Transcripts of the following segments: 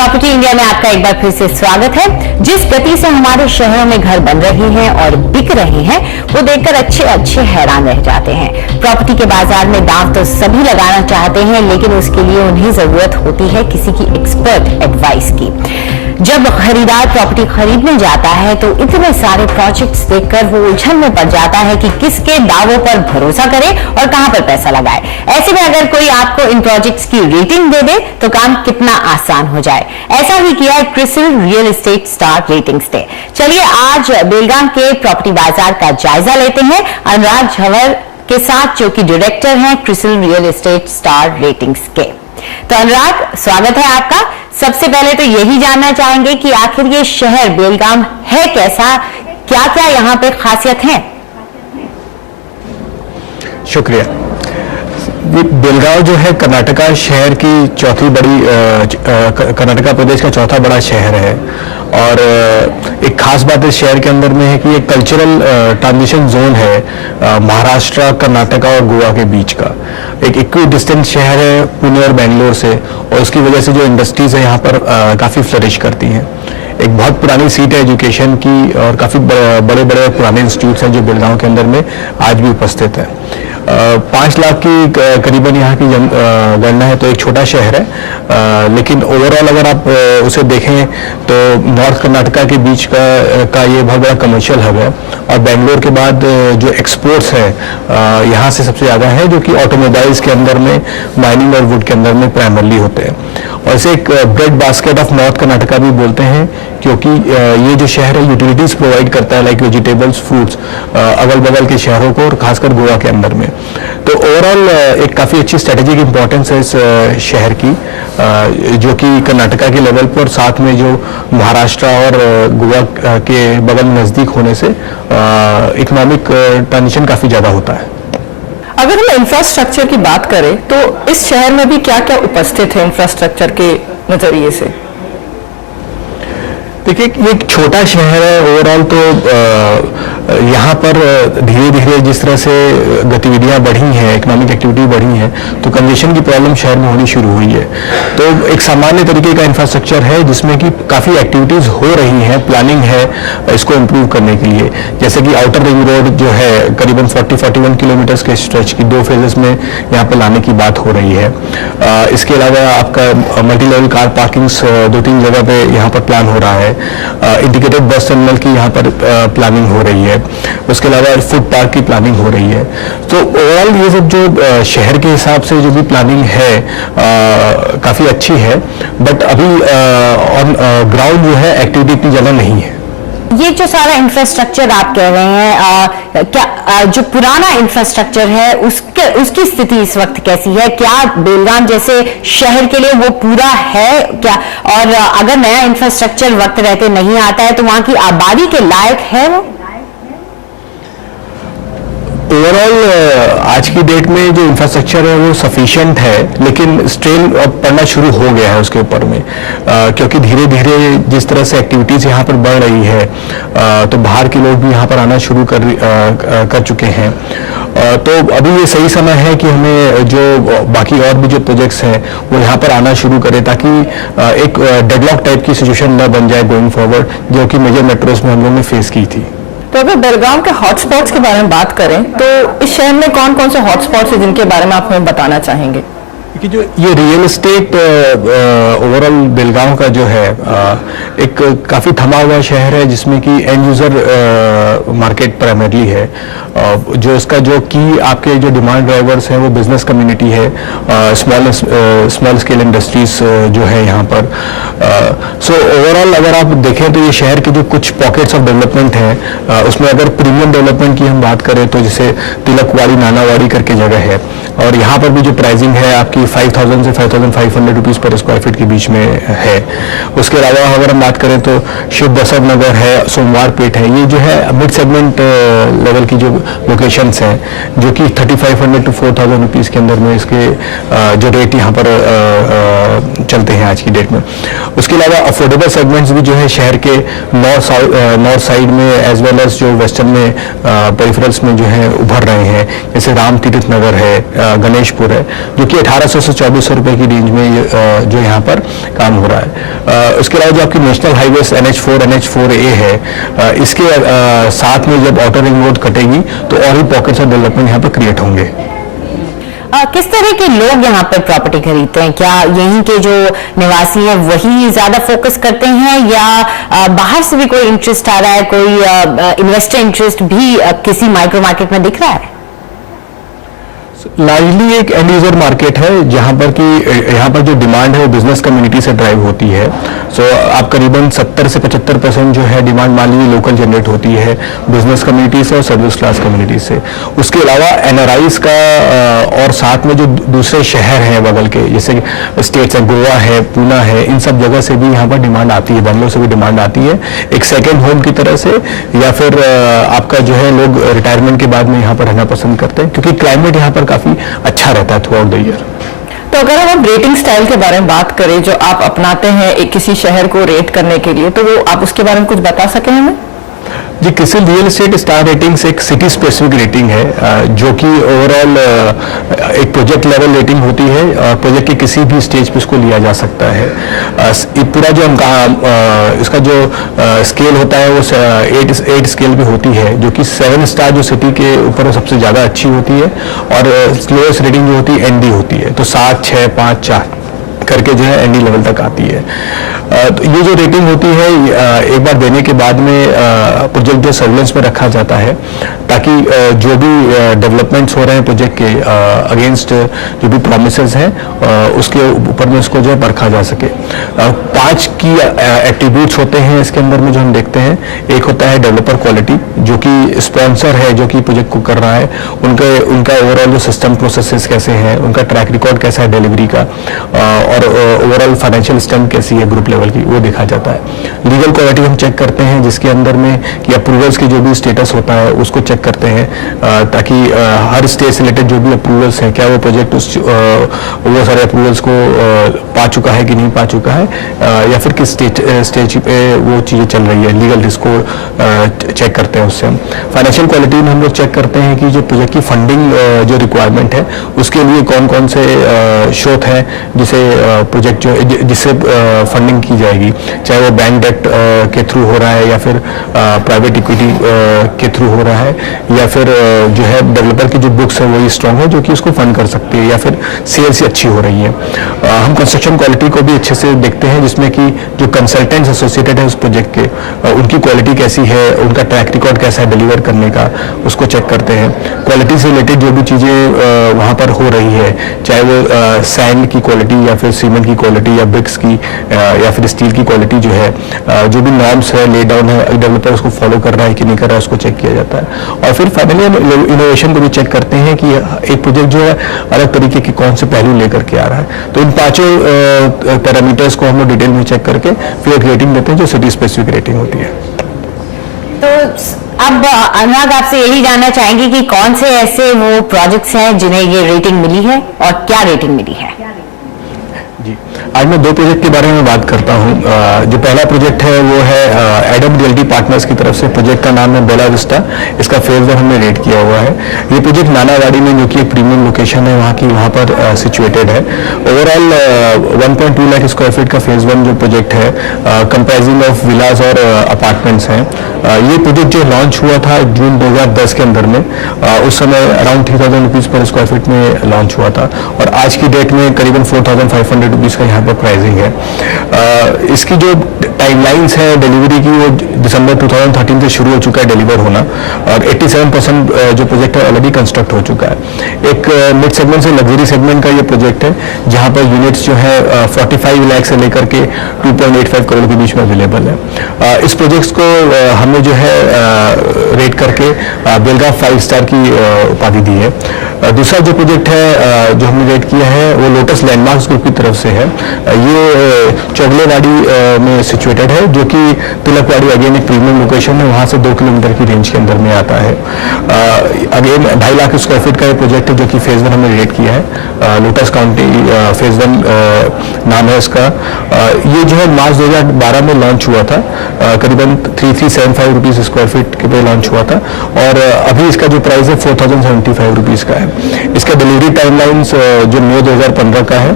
Property India में आपका एक बार फिर से स्वागत है। जिस गति से हमारे शहरों में घर बन रहे हैं और बिक रहे हैं, वो देखकर अच्छे हैरान रह जाते हैं। प्रॉपर्टी के बाजार में दांव तो सभी लगाना चाहते हैं, लेकिन उसके लिए उन्हें जरूरत होती है किसी की एक्सपर्ट एडवाइस की। जब खरीदार प्रॉपर्टी खरीदने जाता है तो इतने सारे प्रोजेक्ट्स देखकर वो उलझन में पड़ जाता है कि किसके दावों पर भरोसा करे और कहां पर पैसा लगाए। ऐसे में अगर कोई आपको इन प्रोजेक्ट्स की रेटिंग दे दे तो काम कितना आसान हो जाए। ऐसा ही किया है CRISIL real estate star ratings ने। चलिए आज बेलगाम के प्रॉपर्टी बाजार का जायजा लेते हैं अनुराग झवर के साथ, जो कि डायरेक्टर हैं CRISIL real estate star ratings के। तो अनुराग, स्वागत है आपका। सबसे पहले तो यही जानना चाहेंगे कि आखिर ये शहर बेलगाम है कैसा, क्या क्या यहाँ पे खासियत है? शुक्रिया। बेलगांव जो है कर्नाटका शहर की चौथी बड़ी कर्नाटका प्रदेश का चौथा बड़ा शहर है और एक खास बात इस शहर के अंदर में है कि एक कल्चरल ट्रांजिशन जोन है महाराष्ट्र, कर्नाटका और गोवा के बीच का। एक इक्वी डिस्टेंस शहर है पुणे और बेंगलोर से, और उसकी वजह से जो इंडस्ट्रीज है यहाँ पर काफ़ी फ्लरिश करती हैं। एक बहुत पुरानी सीट है एजुकेशन की और काफ़ी बड़े बड़े पुराने इंस्टीट्यूट्स हैं जो बेलगांव के अंदर में आज भी उपस्थित है। 5 लाख की करीबन यहाँ की गणना है, तो एक छोटा शहर है, लेकिन ओवरऑल अगर आप उसे देखें तो नॉर्थ कर्नाटका के बीच का ये बहुत बड़ा कमर्शियल हब है। और बेंगलोर के बाद जो एक्सपोर्ट्स है यहाँ से सबसे ज़्यादा है, जो कि ऑटोमोबाइल्स के अंदर में, माइनिंग और वुड के अंदर में प्राइमरली होते हैं। और इसे एक bread basket of north Karnataka भी बोलते हैं, क्योंकि ये जो शहर है यूटिलिटीज प्रोवाइड करता है, लाइक वेजिटेबल्स, फ्रूट्स अगल बगल के शहरों को और खासकर गोवा के अंदर में। तो ओवरऑल एक काफ़ी अच्छी स्ट्रेटेजिक इंपॉर्टेंस है इस शहर की, जो कि कर्नाटका के लेवल पर, साथ में जो महाराष्ट्र और गोवा के बगल नज़दीक होने से इकोनॉमिक ट्रांजिशन काफ़ी ज़्यादा होता है। अगर हम इंफ्रास्ट्रक्चर की बात करें तो इस शहर में भी क्या क्या उपस्थित है इंफ्रास्ट्रक्चर के नजरिए से? देखिए, ये एक छोटा शहर है ओवरऑल, तो यहाँ पर धीरे धीरे जिस तरह से गतिविधियाँ बढ़ी हैं, इकोनॉमिक एक्टिविटी बढ़ी हैं, तो कंजेशन की प्रॉब्लम शहर में होनी शुरू हुई है। तो एक सामान्य तरीके का इंफ्रास्ट्रक्चर है जिसमें कि काफ़ी एक्टिविटीज़ हो रही हैं, प्लानिंग है इसको इम्प्रूव करने के लिए। जैसे कि आउटर रिंग रोड जो है करीबन 40-41 किलोमीटर्स के स्ट्रेच की 2 फेजेस में यहाँ पर लाने की बात हो रही है। इसके अलावा आपका मल्टी लेवल कार पार्किंग्स 2-3 जगह पे यहाँ पर प्लान हो रहा है। इंटीग्रेटेड बस टर्मिनल की यहाँ पर प्लानिंग हो रही है। उसके अलावा फूड पार्क की प्लानिंग हो रही है। तो ओवरऑल ये सब जो शहर के हिसाब से जो भी प्लानिंग है काफ़ी अच्छी है, बट अभी ऑन ग्राउंड जो है एक्टिविटी इतनी ज़्यादा नहीं है। ये जो सारा इंफ्रास्ट्रक्चर आप कह रहे हैं, क्या जो पुराना इंफ्रास्ट्रक्चर है उसकी स्थिति इस वक्त कैसी है? क्या बेलगाम जैसे शहर के लिए वो पूरा है क्या? और अगर नया इंफ्रास्ट्रक्चर वक्त रहते नहीं आता है तो वहां की आबादी के लायक है वो? ओवरऑल आज की डेट में जो इंफ्रास्ट्रक्चर है वो सफिशिएंट है, लेकिन स्ट्रेन अब पड़ना शुरू हो गया है उसके ऊपर में, क्योंकि धीरे धीरे जिस तरह से एक्टिविटीज़ यहाँ पर बढ़ रही है, तो बाहर के लोग भी यहाँ पर आना शुरू कर चुके हैं। तो अभी ये सही समय है कि हमें जो बाकी और भी जो प्रोजेक्ट्स हैं वो यहाँ पर आना शुरू करें, ताकि एक डेडलॉक टाइप की सिचुएशन न बन जाए गोइंग फॉरवर्ड, जो कि मेजर मेट्रोज में हम लोगों ने फेस की थी। तो अगर बेलगाम के हॉटस्पॉट्स के बारे में बात करें तो इस शहर में कौन कौन से हॉटस्पॉट्स हैं जिनके बारे में आप हमें बताना चाहेंगे? कि जो ये रियल एस्टेट ओवरऑल बेलगांव का जो है एक काफ़ी थमा हुआ शहर है, जिसमें कि एंड यूज़र मार्केट प्राइमरली है। जो इसका जो की आपके जो डिमांड ड्राइवर्स हैं वो बिजनेस कम्युनिटी है, स्मॉल स्केल इंडस्ट्रीज जो है यहाँ पर। सो ओवरऑल अगर आप देखें तो ये शहर के जो कुछ पॉकेट्स ऑफ डेवलपमेंट हैं, उसमें अगर प्रीमियम डेवलपमेंट की हम बात करें तो जैसे तिलकवाड़ी, नानावाड़ी करके जगह है, और यहाँ पर भी जो प्राइसिंग है आपकी 5,000 से 5,500 रुपीज़ पर स्क्वायर फीट के बीच में है। उसके अलावा अगर हम बात करें तो शिव बसव नगर है, सोमवार पेट है, ये जो है मिड सेगमेंट लेवल की जो लोकेशंस हैं, जो कि 3,500 to 4,000 रुपीज़ के अंदर में इसके जो रेट यहाँ पर चलते हैं आज की डेट में। उसके अलावा अफोर्डेबल सेगमेंट्स भी जो है शहर के नॉर्थ साइड में एज वेल एज जो वेस्टर्न में पेरिफेरल्स में जो है उभर रहे हैं, जैसे राम तीर्थ नगर है, गणेशपुर है, जो कि 1,800 2200 से 2400 रुपए की रेंज में जो यहाँ पर काम हो रहा है। उसके अलावा जो आपकी नेशनल हाईवेज NH4 NH4A है, इसके साथ में जब आउटर रिंग रोड कटेगी तो और भी पॉकेट्स ऑफ डेवलपमेंट यहाँ पर क्रिएट होंगे। किस तरह के लोग यहाँ पर प्रॉपर्टी खरीदते हैं? क्या यहीं के जो निवासी हैं वही ज्यादा फोकस करते हैं या बाहर से भी कोई इंटरेस्ट आ रहा है, कोई इन्वेस्टर इंटरेस्ट भी किसी माइक्रो मार्केट में दिख रहा है? लार्जली एक एंड यूजर मार्केट है जहां पर कि यहाँ पर जो डिमांड है वो बिजनेस कम्युनिटी से ड्राइव होती है। सो आप करीबन 70 से 75% जो है डिमांड मान लीजिए लोकल जनरेट होती है बिजनेस कम्युनिटी से और सर्विस क्लास कम्युनिटी से। उसके अलावा NRIs का और साथ में जो दूसरे शहर हैं बगल के, जैसे स्टेट्स है, गोवा है, पूना है, इन सब जगह से भी यहाँ पर डिमांड आती है, बंगलों से भी डिमांड आती है एक सेकेंड होम की तरह से, या फिर आपका जो है लोग रिटायरमेंट के बाद में यहाँ पर रहना पसंद करते हैं क्योंकि क्लाइमेट यहाँ पर काफी अच्छा रहता है थ्रू आउट द ईयर। तो अगर हम रेटिंग स्टाइल के बारे में बात करें जो आप अपनाते हैं एक किसी शहर को रेट करने के लिए, तो वो आप उसके बारे में कुछ बता सकें हमें? जी, CRISIL real estate star ratings एक सिटी स्पेसिफिक रेटिंग है जो कि ओवरऑल एक प्रोजेक्ट लेवल रेटिंग होती है और प्रोजेक्ट के किसी भी स्टेज पे इसको लिया जा सकता है। पूरा जो हम इसका जो स्केल होता है वो 8 स्केल पे होती है, जो कि 7 स्टार जो सिटी के ऊपर सबसे ज़्यादा अच्छी होती है और स्लोएस्ट रेटिंग जो होती है ND होती है, तो 7, 6, 5, 4 करके जो है ND लेवल तक आती है। तो ये जो रेटिंग होती है एक बार देने के बाद में प्रोजेक्ट जो सर्विलेंस में रखा जाता है ताकि जो भी डेवलपमेंट्स हो रहे हैं प्रोजेक्ट के अगेंस्ट जो भी प्रॉमिसेस हैं उसके ऊपर में उसको जो है परखा जा सके। 5 की एट्रीब्यूट्स होते हैं इसके अंदर में जो हम देखते हैं। एक होता है डेवलपर क्वालिटी, जो कि स्पॉन्सर है जो कि प्रोजेक्ट को कर रहा है, उनका ओवरऑल जो सिस्टम प्रोसेसेस कैसे हैं, उनका ट्रैक रिकॉर्ड कैसा है डिलीवरी का, और ओवरऑल फाइनेंशियल स्ट्रेंथ कैसी है ग्रुप लेवल की, वो देखा जाता है। लीगल क्वालिटी हम चेक करते हैं जिसके अंदर में कि अप्रूवल्स की जो भी स्टेटस होता है उसको चेक करते हैं ताकि हर स्टेट से रिलेटेड जो भी अप्रूवल्स हैं क्या वो प्रोजेक्ट वो सारे अप्रूवल्स को पा चुका है कि नहीं पा चुका है, या फिर किस स्टेज पे वो चीज़ें चल रही है। लीगल रिस्क को चेक करते हैं उससे हम। फाइनेंशियल क्वालिटी में हम लोग चेक करते हैं कि जो प्रोजेक्ट की फंडिंग जो रिक्वायरमेंट है उसके लिए कौन कौन से स्रोत हैं जिसे प्रोजेक्ट जिससे फंडिंग की जाएगी, चाहे वो बैंक डेट के थ्रू हो रहा है या फिर प्राइवेट इक्विटी के थ्रू हो रहा है, या फिर जो है डेवलपर की जो बुक्स है वही स्ट्रांग है जो कि उसको फंड कर सकती है, या फिर सेल्स ही अच्छी हो रही है। हम कंस्ट्रक्शन क्वालिटी को भी अच्छे से देखते हैं जिसमें कि जो कंसल्टेंट्स एसोसिएटेड है उस प्रोजेक्ट के उनकी क्वालिटी कैसी है, उनका ट्रैक रिकॉर्ड कैसा है डिलीवर करने का, उसको चेक करते हैं। क्वालिटी से रिलेटेड जो भी चीज़ें वहाँ पर हो रही है, चाहे वो सैंड की क्वालिटी या फिर सीमेंट की क्वालिटी या ब्रिक्स की या फिर स्टील की क्वालिटी जो है, जो भी नॉर्म्स है ले डाउन है डेवलपर उसको फॉलो कर रहा है कि नहीं कर रहा है उसको चेक किया जाता है। और फिर फाइनली हम इनोवेशन को भी चेक करते हैं कि एक प्रोजेक्ट जो है अलग तरीके के कौन से पहलू लेकर के आ रहा है। तो इन 5 पैरामीटर्स को हम लोग डिटेल में चेक करके फिर एक रेटिंग देते हैं जो सिटी स्पेसिफिक रेटिंग होती है। तो अब अनुराग आपसे यही जानना चाहेंगे कि कौन से ऐसे वो प्रोजेक्ट्स हैं जिन्हें ये रेटिंग मिली है और क्या रेटिंग मिली है? जी, आज मैं 2 प्रोजेक्ट के बारे में बात करता हूँ। जो पहला प्रोजेक्ट है वो है एडम रियल्टी पार्टनर्स की तरफ से, प्रोजेक्ट का नाम है बेला विस्टा। इसका फेज 1 हमने रेट किया हुआ है। ये प्रोजेक्ट नानावाड़ी में जो कि एक प्रीमियम लोकेशन है वहाँ पर सिचुएटेड है। ओवरऑल 1.2 लाख स्क्वायर फीट का फेज 1 जो प्रोजेक्ट है कंप्राइजिंग ऑफ विलास और अपार्टमेंट्स हैं। ये प्रोजेक्ट जो लॉन्च हुआ था जून 2010 के अंदर में, उस समय अराउंड 3000 रुपीज़ पर स्क्वायर फीट में लॉन्च हुआ था और आज की डेट में करीबन 4500 रुपीज़ का यहाँ पर प्राइसिंग है। इसकी जो टाइमलाइंस है डिलीवरी की वो दिसंबर 2013 से शुरू हो चुका है डिलीवर होना, और 87% जो प्रोजेक्ट है ऑलरेडी कंस्ट्रक्ट हो चुका है। एक मिड सेगमेंट से लग्जरी सेगमेंट का ये प्रोजेक्ट है जहाँ पर यूनिट्स जो है 45 लाख से लेकर के 2.85 करोड़ के बीच में अवेलेबल है। इस प्रोजेक्ट को हमने जो है रेट करके बेलगांव 5 स्टार की उपाधि दी है। दूसरा जो प्रोजेक्ट है जो हमने रेट किया है वो लोटस लैंडमार्क्स ग्रुप की तरफ से है। ये चौगलेवाड़ी में सिचुएटेड है जो कि तिलकवाड़ी अगेन अगेन एक प्रीमियम लोकेशन है, वहाँ से 2 किलोमीटर की रेंज के अंदर में आता है। अगेन 2.5 लाख स्क्वायर फीट का ये प्रोजेक्ट है जो कि फेज 1 हमने रेट किया है। लोटस काउंटी फेज 1 नाम है इसका। ये जो है मार्च 2012 में लॉन्च हुआ था, करीबन 3375 रुपीज़ स्क्वायर फीट के पे लॉन्च हुआ था, और अभी इसका जो प्राइस है 4075 रुपीज़ का है। इसका डिलीवरी टाइमलाइंस जो मई 2015 का है,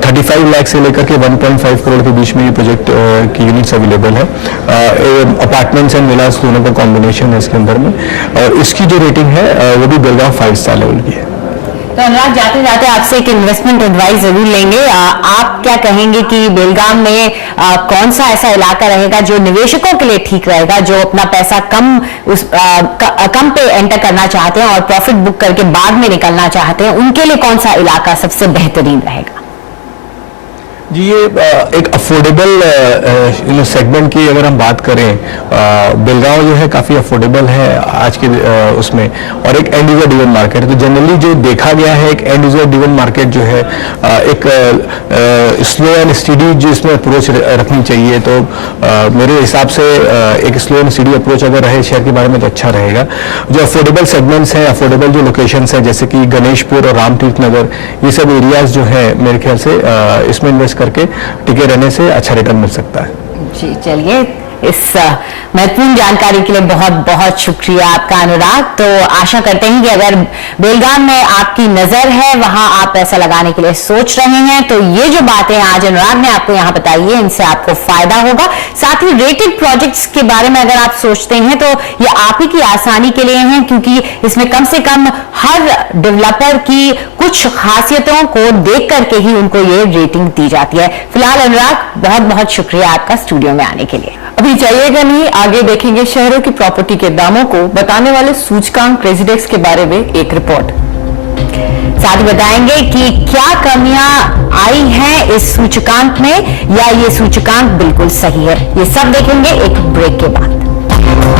35 लाख से लेकर के 1.5 करोड़ के बीच में ये प्रोजेक्ट की यूनिट्स अवेलेबल है। अपार्टमेंट्स एंड विलास दोनों का कॉम्बिनेशन है इसके अंदर में, और इसकी जो रेटिंग है वो भी बेलगांव 5 स्टार लेवल की है। तो अनुराग, जाते जाते आपसे एक इन्वेस्टमेंट एडवाइस जरूर लेंगे। आप क्या कहेंगे कि बेलगाम में कौन सा ऐसा इलाका रहेगा जो निवेशकों के लिए ठीक रहेगा, जो अपना पैसा कम पे एंटर करना चाहते हैं और प्रॉफिट बुक करके बाद में निकलना चाहते हैं, उनके लिए कौन सा इलाका सबसे बेहतरीन रहेगा? जी, ये एक अफोर्डेबल सेगमेंट की अगर हम बात करें, बेलगांव जो है काफ़ी अफोर्डेबल है आज के उसमें, और एक एंड यूजर ड्रिवन मार्केट है। तो जनरली जो देखा गया है, एक एंड यूजर ड्रिवन मार्केट जो है, एक स्लो एंड स्टडी जो इसमें अप्रोच रखनी चाहिए। तो मेरे हिसाब से एक स्लो एंड स्टडी अप्रोच अगर रहे शहर के बारे में तो अच्छा रहेगा। जो अफोर्डेबल सेगमेंट्स हैं, अफोर्डेबल जो लोकेशंस हैं, जैसे कि गणेशपुर और रामतीर्थ नगर, ये सब एरियाज जो है मेरे ख्याल से इसमें इन्वेस्ट करके टिके रहने से अच्छा रिटर्न मिल सकता है। जी, चलिए, इस महत्वपूर्ण जानकारी के लिए बहुत बहुत शुक्रिया आपका अनुराग। तो आशा करते हैं कि अगर बेलगाम में आपकी नजर है, वहां आप पैसा लगाने के लिए सोच रहे हैं, तो ये जो बातें आज अनुराग ने आपको यहाँ बताई है, इनसे आपको फायदा होगा। साथ ही रेटेड प्रोजेक्ट्स के बारे में अगर आप सोचते हैं तो ये आप ही की आसानी के लिए हैं, क्योंकि इसमें कम से कम हर डेवलपर की कुछ खासियतों को देख करके ही उनको ये रेटिंग दी जाती है। फिलहाल अनुराग, बहुत बहुत शुक्रिया आपका स्टूडियो में आने के लिए। अभी जाइएगा नहीं, आगे देखेंगे शहरों की प्रॉपर्टी के दामों को बताने वाले सूचकांक क्रेजिडेक्स के बारे में एक रिपोर्ट। साथ ही बताएंगे कि क्या कमियां आई हैं इस सूचकांक में, या ये सूचकांक बिल्कुल सही है। ये सब देखेंगे एक ब्रेक के बाद।